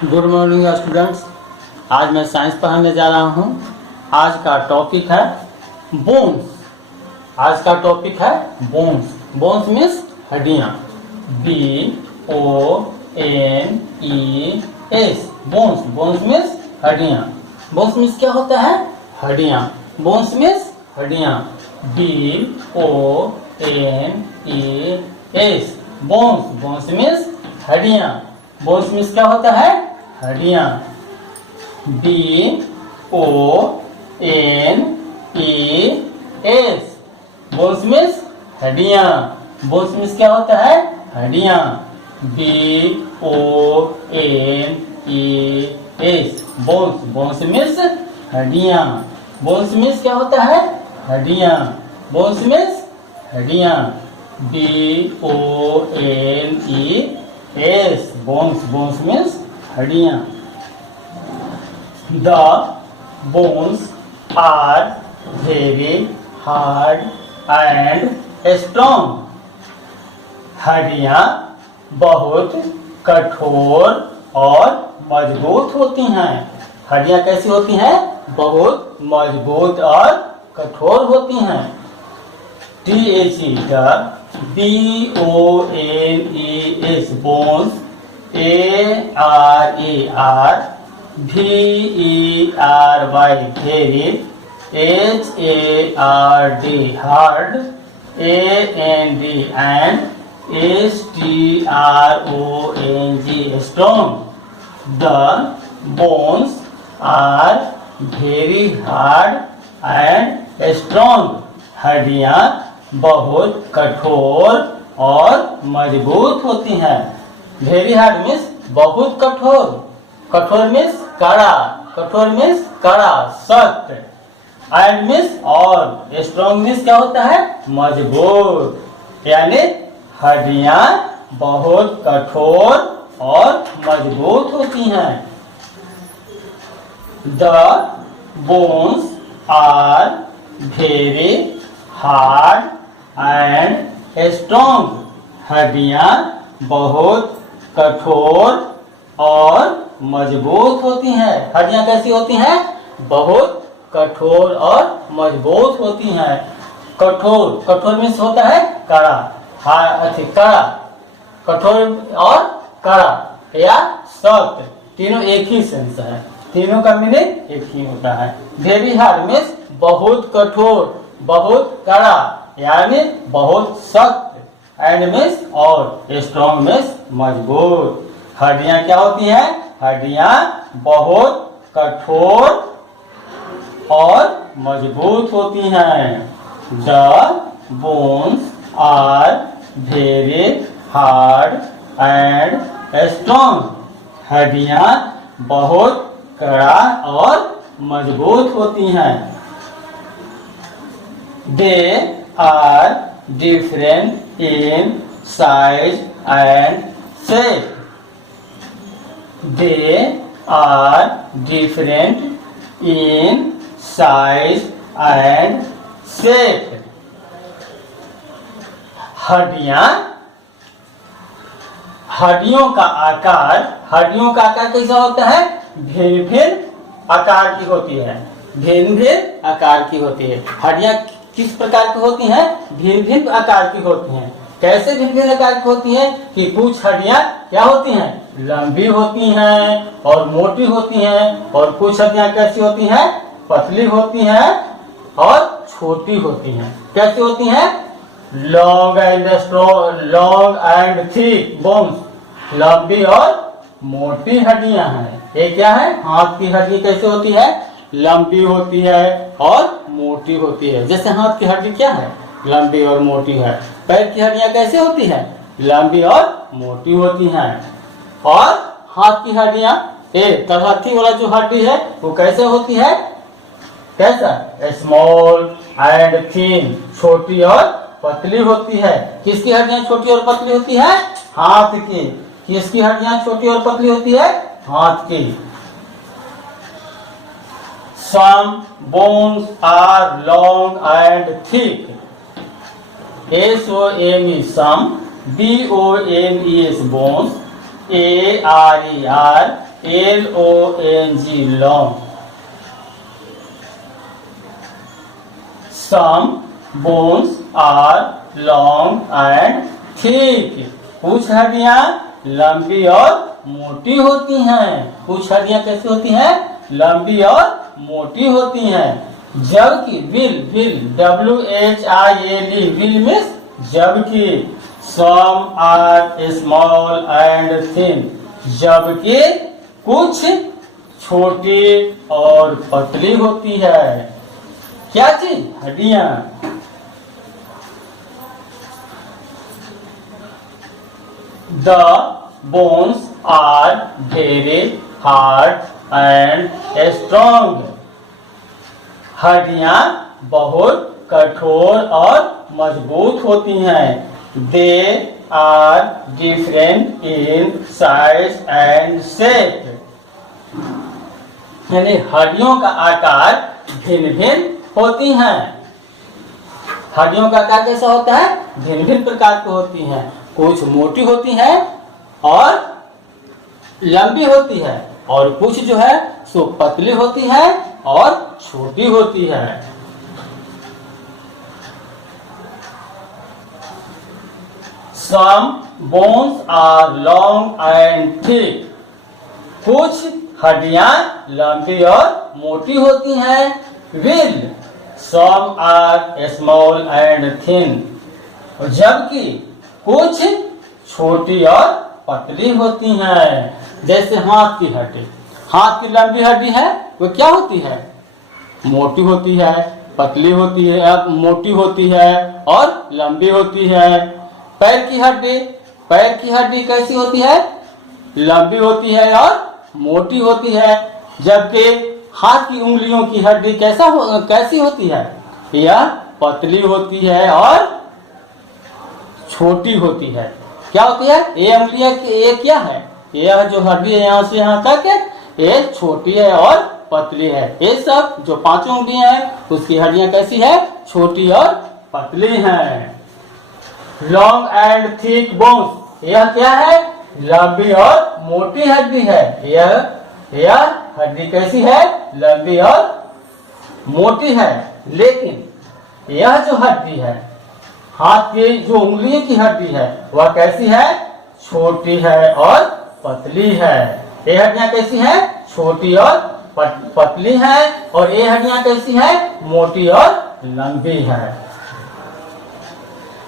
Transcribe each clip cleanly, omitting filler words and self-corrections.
Good morning students. आज मैं science पढ़ाने जा रहा हूँ। आज का टॉपिक है बोन्स। आज का टॉपिक है बोन्स। बोन्स मीन्स हड्डियाँ। BONES bones. बोन्स मीन्स हड्डियाँ। बोन्स मीन्स क्या होता है? हड्डियाँ। बोन्स मीन्स हड्डियाँ। BONES bones. बोन्स मीन्स हड्डियाँ। बोन्स मीन्स क्या होता है? हड्डियाँ। BONES बोन्स मीन्स हड्डियाँ। बोन्स मीन्स क्या होता है? हड्डियाँ। BONES bones. बोन्स मीन्स हड्डियाँ। बोन्स मीन्स क्या होता है? हड्डियाँ। बोन्स मीन्स हड्डियाँ। BONES bones. बोन्स मीन्स हड्डियाँ। The bones are very hard and strong. हड्डियाँ बहुत कठोर और मजबूत होती हैं। हड्डियाँ कैसी होती हैं? बहुत मजबूत और कठोर होती हैं। THE BONES bones ARER VERY very HARD hard and STRONG strong. The bones are very hard and strong. हड्डियाँ बहुत कठोर और मजबूत होती हैं। वेरी हार्ड मीन्स बहुत कठोर। कठोर मीन्स कड़ा। कठोर मीन्स कड़ा, सख्त। एंड मीन्स और। स्ट्रॉन्ग मीन्स क्या होता है? मजबूत। यानी हड्डियाँ बहुत कठोर और मजबूत होती हैं। The bones are very hard and strong. हड्डियाँ बहुत कठोर और मजबूत होती हैं। हड्डियाँ कैसी होती हैं? बहुत कठोर और मजबूत होती हैं। कठोर। कठोर मीन्स होता है कड़ा। कड़ा। कठोर और कड़ा या सख्त, तीनों एक ही सेंस है। तीनों का मीनिंग एक ही होता है। वेरी हार्ड मीन्स बहुत कठोर, बहुत कड़ा, यानी बहुत सख्त। एंड मीन्स और। स्ट्रॉन्ग मीन्स मजबूत। हड्डियाँ क्या होती हैं? हड्डियाँ बहुत कठोर और मजबूत होती हैं। The bones are very hard and strong. हड्डियाँ बहुत कड़ा और मजबूत होती हैं। They are different in size and shape. They are different in size and shape. हड्डियों का आकार कैसा होता है? भिन्न भिन्न आकार की होती है। भिन्न भिन्न आकार की होती है। हड्डियाँ किस प्रकार की होती हैं? भिन्न भिन्न आकार की होती हैं। कैसे भिन्न भिन्न आकार की होती हैं? कि कुछ हड्डियाँ क्या होती हैं? लंबी होती हैं और मोटी होती हैं, और कुछ हड्डियाँ कैसी होती हैं? पतली होती हैं और छोटी होती हैं। कैसी होती हैं? Long and thick bones. लंबी और मोटी हड्डियाँ हैं। ये क्या है? हाथ की हड्डी कैसे होती है? लंबी होती है और मोटी होती है। जैसे हाथ की हड्डी क्या है? लंबी और मोटी है। पैर की हड्डियाँ कैसे होती है? लंबी और मोटी होती हैं। और हाथ की हड्डियाँ, तलहथी वाला जो हड्डी है वो कैसे होती है? कैसा? स्मॉल एंड थिन, छोटी और पतली होती है। किसकी हड्डियाँ छोटी और पतली होती है? हाथ की। किसकी हड्डियाँ छोटी और पतली होती है? हाथ की। Some bones are long and thick. SOME some, BONES bones, ARER LONG long. Some bones are long and thick. कुछ हड्डियां लंबी और मोटी होती हैं। कुछ हड्डियां कैसी होती हैं? लंबी और मोटी होती हैं। जबकि WHILE विल मीन्स जबकि some are small and thin, जबकि कुछ छोटी और पतली होती है। क्या चीज? हड्डियां। The bones are very hard and strong. हड्डियां बहुत कठोर और मजबूत होती हैं। They are different in size and shape. यानी हड्डियों का आकार भिन्न भिन्न होती हैं। हड्डियों का आकार कैसा होता है? भिन्न भिन्न प्रकार की होती हैं। कुछ मोटी होती हैं और लंबी होती है, और कुछ जो है सो पतली होती है और छोटी होती है। Some bones are long and thick. कुछ हड्डियां लंबी और मोटी होती हैं। Will some are small and thin. जबकि कुछ छोटी और पतली होती हैं। जैसे हाथ की हड्डी। हाथ की लंबी हड्डी है, वो क्या होती है? मोटी होती है, पतली होती है, मोटी होती है और लंबी होती है। पैर की हड्डी कैसी होती है? लंबी होती है और मोटी होती है। जबकि हाथ की उंगलियों की हड्डी कैसी होती है? यह पतली होती है और छोटी होती है। क्या होती है? ये उंगलियां ये क्या है? यह जो हड्डी है यहाँ से यहाँ तक ये छोटी है और पतली है। ये सब जो पांचों उंगलियां हैं उसकी हड्डियां कैसी है? छोटी और पतली हैं। लॉन्ग एंड थिक बोन्स, यह क्या है? लंबी और मोटी हड्डी है। यह हड्डी कैसी है? लंबी और मोटी है। लेकिन यह जो हड्डी है, हाथ की जो उंगलियों की हड्डी है, वह कैसी है? छोटी है और पतली है। ये हड्डियां कैसी है? छोटी और पतली है। और ये हड्डियां कैसी है? मोटी और लंबी है।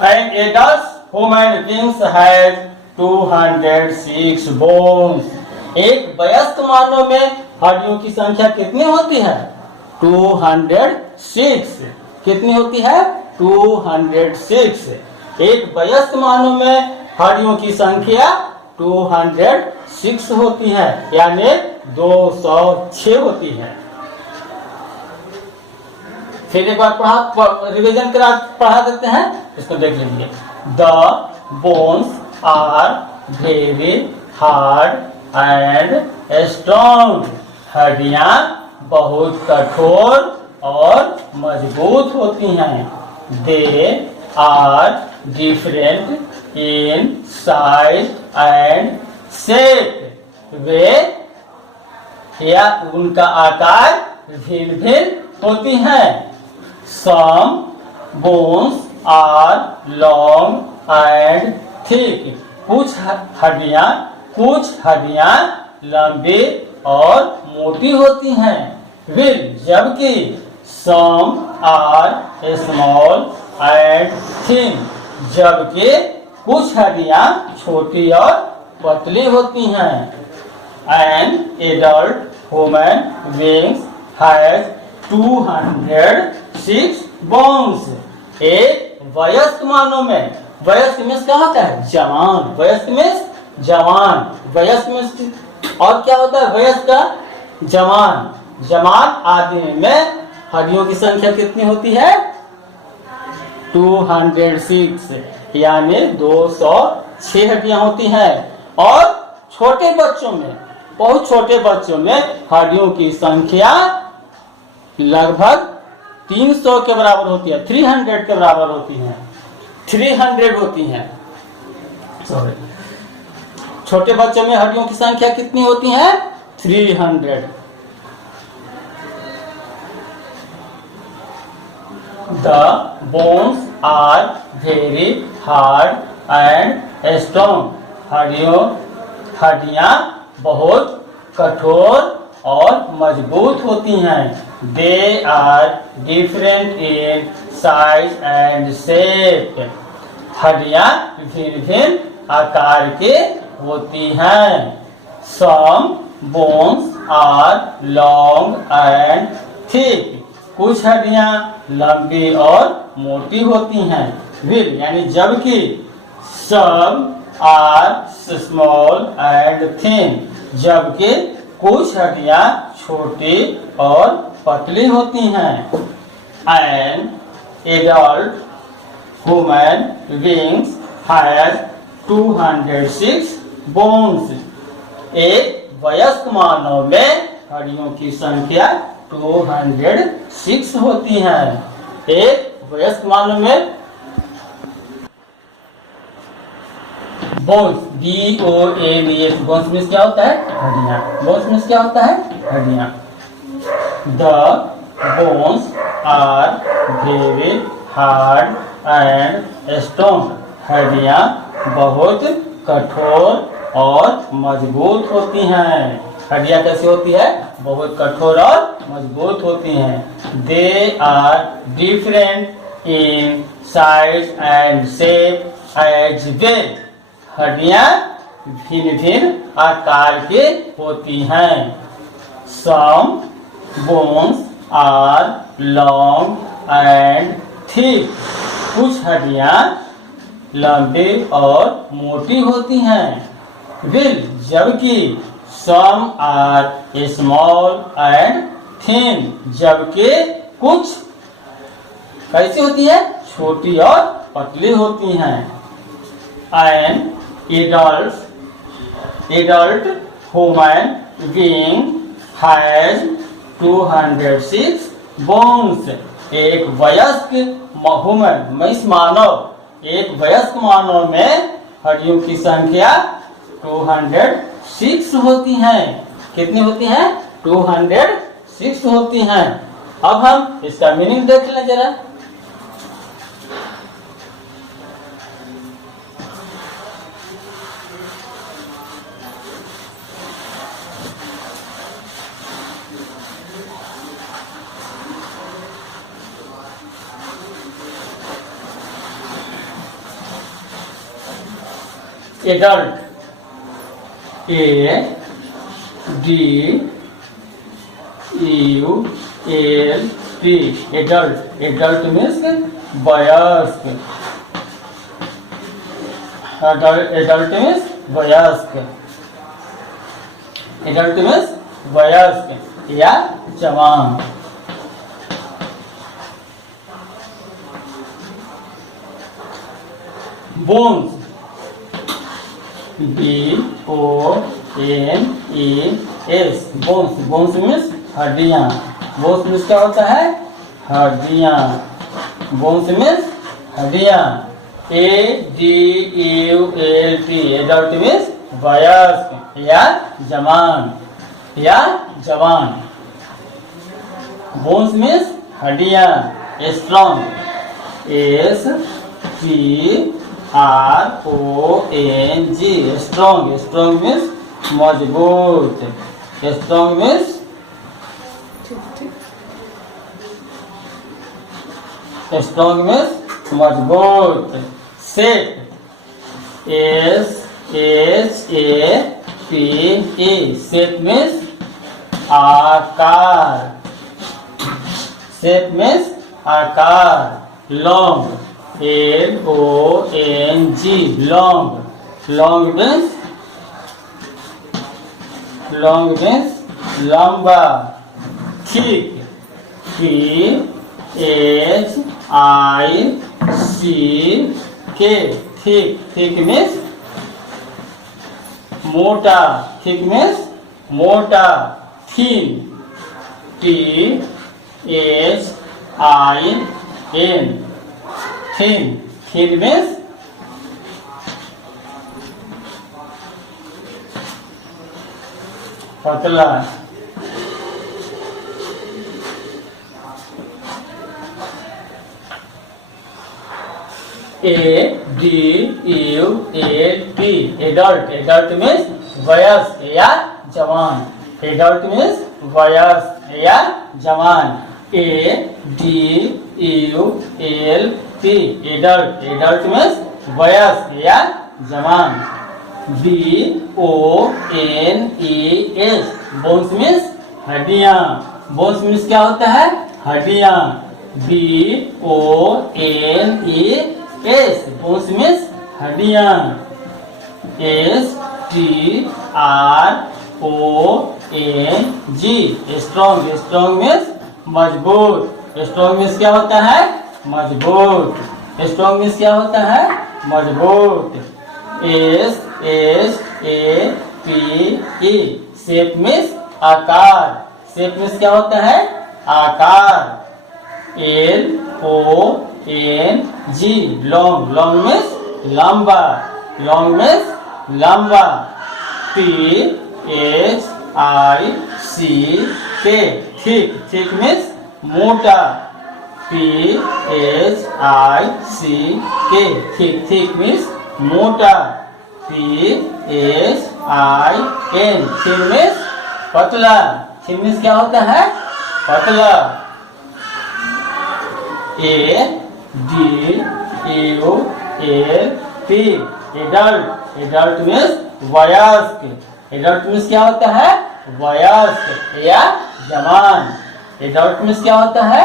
An adult human being has 206 bones. एक वयस्क मानव में हड्डियों की संख्या कितनी होती है? 206। कितनी होती है? 206। एक वयस्क मानव में हड्डियों की संख्या 206 होती है, यानी 206 होती है। फिर एक बार रिवीजन पढ़ा देते हैं, इसको देख लीजिए। The bones are very hard and strong. हड्डियां बहुत कठोर और मजबूत होती हैं। They are different in size and shape. वे या उनका आकार भिन्न भिन्न होती हैं। Some bones are long and thick. कुछ हड्डियां लंबी और मोटी होती हैं। Will, जबकि some are small and thin. जबकि कुछ हड्डियां छोटी और पतली होती हैं। An adult human being has 206 bones. एक वयस्क मानव में, वयस्क में क्या होता है? जवान। वयस्क में जवान। वयस्क में और क्या होता है? वयस्क का जवान। जवान आदमी में हड्डियों की संख्या कितनी होती है? 206, यानी 206 हड्डियां होती हैं। और छोटे बच्चों में, बहुत छोटे बच्चों में हड्डियों की संख्या लगभग 300 के बराबर होती है। 300 के बराबर होती है। 300 होती है। सॉरी, छोटे बच्चों में हड्डियों की संख्या कितनी होती है? 300. The bones are very hard and strong. हड्डियाँ बहुत कठोर और मजबूत होती हैं. They are different in size and shape. हड्डियाँ भिन्न आकार के होती हैं. Some bones are long and thick. कुछ हड्डियाँ लंबी और मोटी होती हैं. Will यानी जबकि some are small and thin. जबकि कुछ हड्डियाँ छोटी और पतली होती हैं. An adult human beings has 206 bones. एक वयस्क मानव में हड्डियों की संख्या 206 होती है. एक वयस्क मानव में बोन्स BONES बोन्स में क्या होता है? हड्डियां. बोन्स में क्या होता है? हड्डियां. The bones are very hard and strong. हड्डियां बहुत कठोर और मजबूत होती हैं. हड्डियां कैसी होती है? बहुत कठोर और मजबूत होती हैं. They are different in size and shape as well. हड्डियां भिन्न भिन्न आकार की होती हैं. Some bones are long and thick. कुछ हड्डियां लंबी और मोटी होती हैं. विल जबकि some are small and thin. जबकि कुछ कैसी होती है? छोटी और पतली होती हैं. An adult human being has 206 bones. एक वयस्क मानव में हड्डियों की संख्या 206 होती हैं. कितनी होती हैं? 206 होती हैं. अब हम इसका मीनिंग देख लें जरा. Adult ADULT. एडल्ट मीन्स वयस्क. एडल्ट मीन्स वयस्क. एडल्ट मीन्स वयस्क या जवान. Bones BONES. बोन्स मीन्स हड्डियां. बोन्स मीन्स क्या होता है? हड्डियां. बोन्स मीन्स हड्डियां. ADULT. एडल्ट मीन्स वयस्क या जवान. बोन्स मीन्स हड्डियां. स्ट्रॉन्ग. STRONG. स्ट्रॉन्ग मीन्स मजबूत. स्ट्रॉन्ग मीन्स मजबूत. सेट. SHAPE. सेट मीन्स आकार. सेट मीन्स आकार. लॉन्ग. LONG. लॉन्ग मीन्स लंबा. थिक. THICK. थिक मीन्स मोटा. थिन. THIN. थिन मीन्स पतला। ADULT, adult. एडल्ट मीन्स वयस्क या जवान। एडल्ट मीन्स वयस्क या जवान। ADULT, adult. एडल्ट मीन्स वयस्क या जवान। BONES, बोन्स मीन्स हड्डियां। बोन्स मीन्स क्या होता है? हड्डियां। BONES, बोन्स मीन्स हड्डियां। STRONG, strong. स्ट्रॉन्ग मीन्स मजबूत। स्ट्रॉन्ग मीन्स क्या होता है? मजबूत। स्ट्रॉन्ग मीन्स क्या होता है? मजबूत। SHAPE, शेप मीन्स आकार। शेप मीन्स क्या होता है? आकार। LONG, long. लॉन्ग मीन्स लंबा। लॉन्ग मीन्स लंबा। THICK, thick. थिक मीन्स मोटा। THICK, thick. थिक मीन्स मोटा। THIN, थिन मीन्स पतला। थिन मीन्स क्या होता है? पतला। ADULT, adult. एडल्ट मीन्स वयस्क। एडल्ट मीन्स क्या होता है? वयस्क या जवान। एडल्ट मीन्स क्या होता है?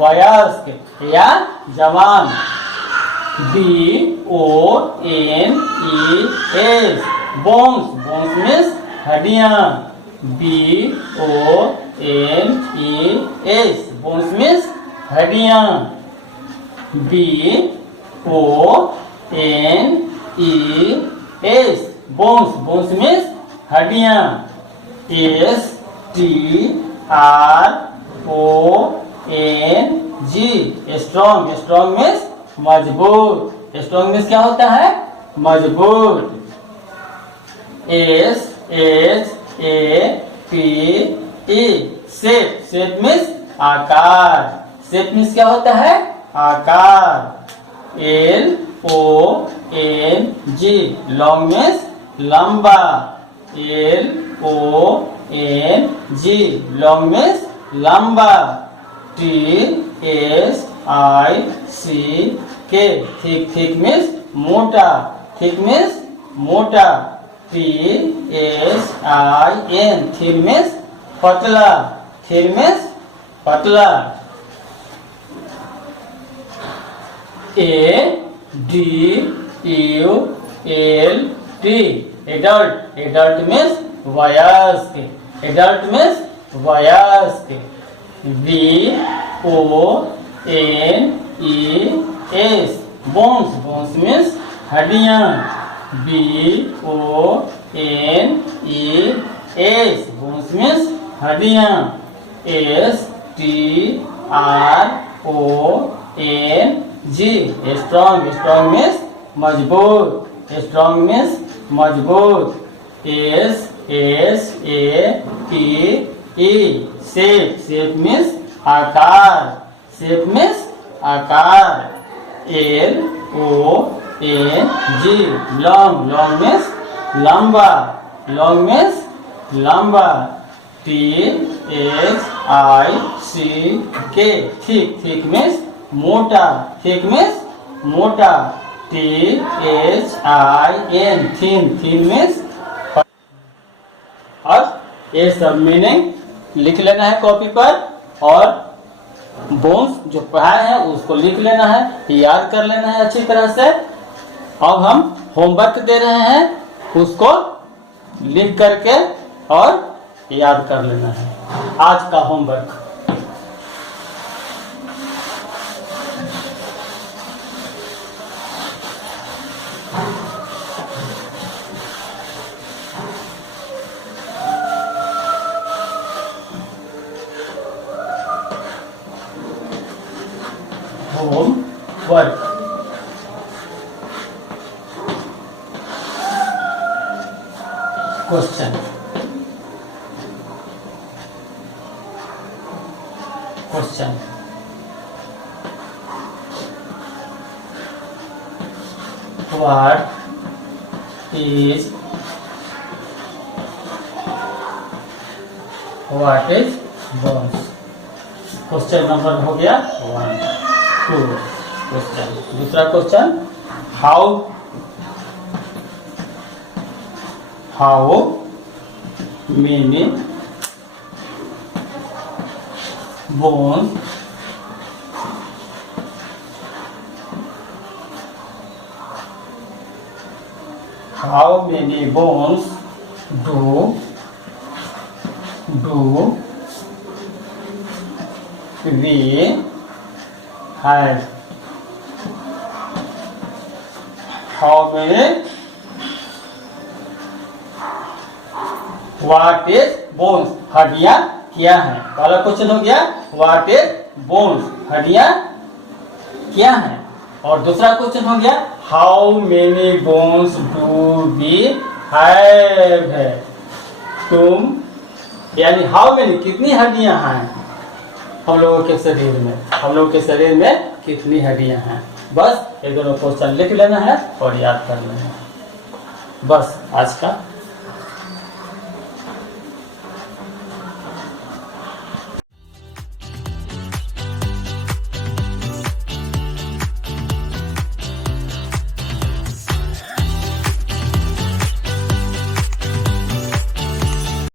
वयस्क या जवान। BONES, bones. बोन्स मीन्स हड्डियां। BONES, बोन्स मीन्स हड्डियां। BONES, bones. बोन्स मीन्स हड्डियां। STRONG, strong. स्ट्रॉन्ग मीन्स मजबूत। स्ट्रॉन्ग मीन्स क्या होता है? मजबूत। SHAPE, shape. शेप मीन्स आकार। शेप मीन्स क्या होता है? आकार। LONG, लॉन्ग मीन्स लंबा। LONG, लॉन्ग मीन्स लंबा। THICK, thick. थिक मीन्स मोटा। थिक मीन्स मोटा। THIN, थिन मीन्स पतला। थिन मीन्स पतला। ADULT, adult. एडल्ट मीन्स वयस्क। एडल्ट मीन्स वयस्क। BONES, bones. बोन्स मीन्स हड्डियां। BONES, बोन्स मीन्स हड्डियां। STRONG, strong. स्ट्रॉन्ग मीन्स मजबूत। स्ट्रॉन्ग मीन्स मजबूत। SHAPE, shape. शेप मीन्स आकार। शेप मीन्स आकार। LONG, long. लॉन्ग मीन्स लंबा। लॉन्ग मीन्स लंबा। THICK, thick. थिक मीन्स मोटा। थिक मीन्स मोटा। THIN, thin. Thin means. और ये सब मीनिंग लिख लेना है कॉपी पर। और बोन्स जो पढ़ाए हैं उसको लिख लेना है, याद कर लेना है अच्छी तरह से। अब हम होमवर्क दे रहे हैं, उसको लिख करके और याद कर लेना है आज का homework. Homework. Question question. What is bones. Question number हो गया 1 2 क्वेश्चन। दूसरा question, how many bones do we have? How many? What is bones? हड्डियां क्या हैं? पहला क्वेश्चन हो गया व्हाट इज बोन्स, हड्डियां क्या हैं। और दूसरा क्वेश्चन हो गया how many bones do we have है। तुम यानी हाउ मेनी कितनी हड्डियां हैं हम लोगों के शरीर में, हम लोगों के शरीर में कितनी हड्डियां हैं। बस ये दोनों क्वेश्चन लिख लेना है और याद कर लेना है। बस आज का